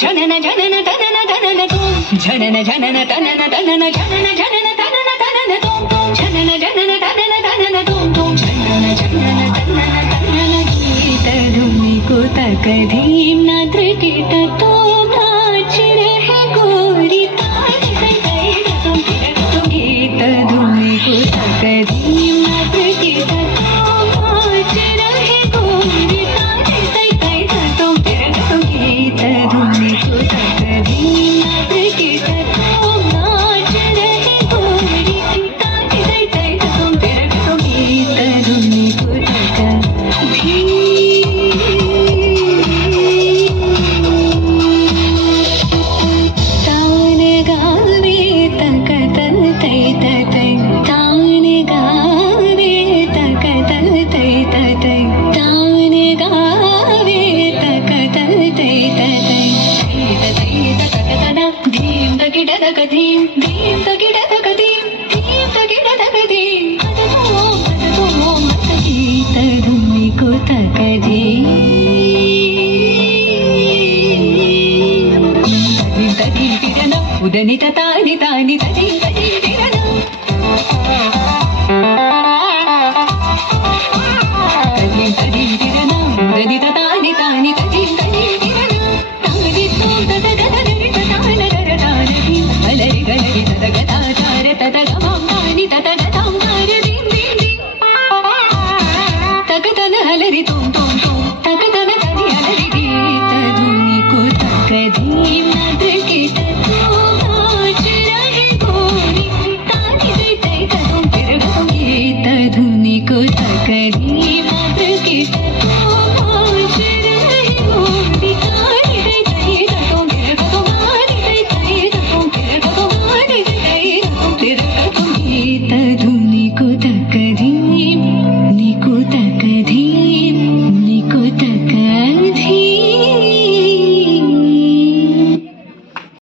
ಜನನ ಜನನ ತನನ ತನನ ತೋಂ ಜನನ ಜನನ ತನನ ತನನ ಜನನ ಜನನ ತನನ ತನನ ತೋಂ ಜನನ ಜನನ ತನನ ತನನ ತೋಂ ತೋಂ ಜನನ ಜನನ ತನನ ತನನ ಗೀತ ಧುನಿ को तक धीम ना त्रिकिट तोम नाच रहे गोरी ताल से गई तुम गीत धुनी को तक धीम ना त्रिकिट तोम नाच रहे गोरी ताल से गई तुम गीत धुनी को तक धीम ना त्रिकिट तोम नाच रहे गोरी ताल से गई तुम गीत धुनी को तक धीम धीम धीम तगिड़ तग धीम धीम तगिड़ तग धीम गीत धुनी को तक धीम तगी तिरन उदनि तानि तानि तगी तगी तिरन तगी तगी तिरन उदनि तानि तानि तगी तगी तिरन तानि तो तग गदरि तानि तानि गलरि गलरि तदगता चार तदगमं तानि तदगतं तारि दीं दीं दीं तगतन हलरि तुम तुम तुम तगतन तनि हलरि गीत धुनी को तक धीम नद्र कीट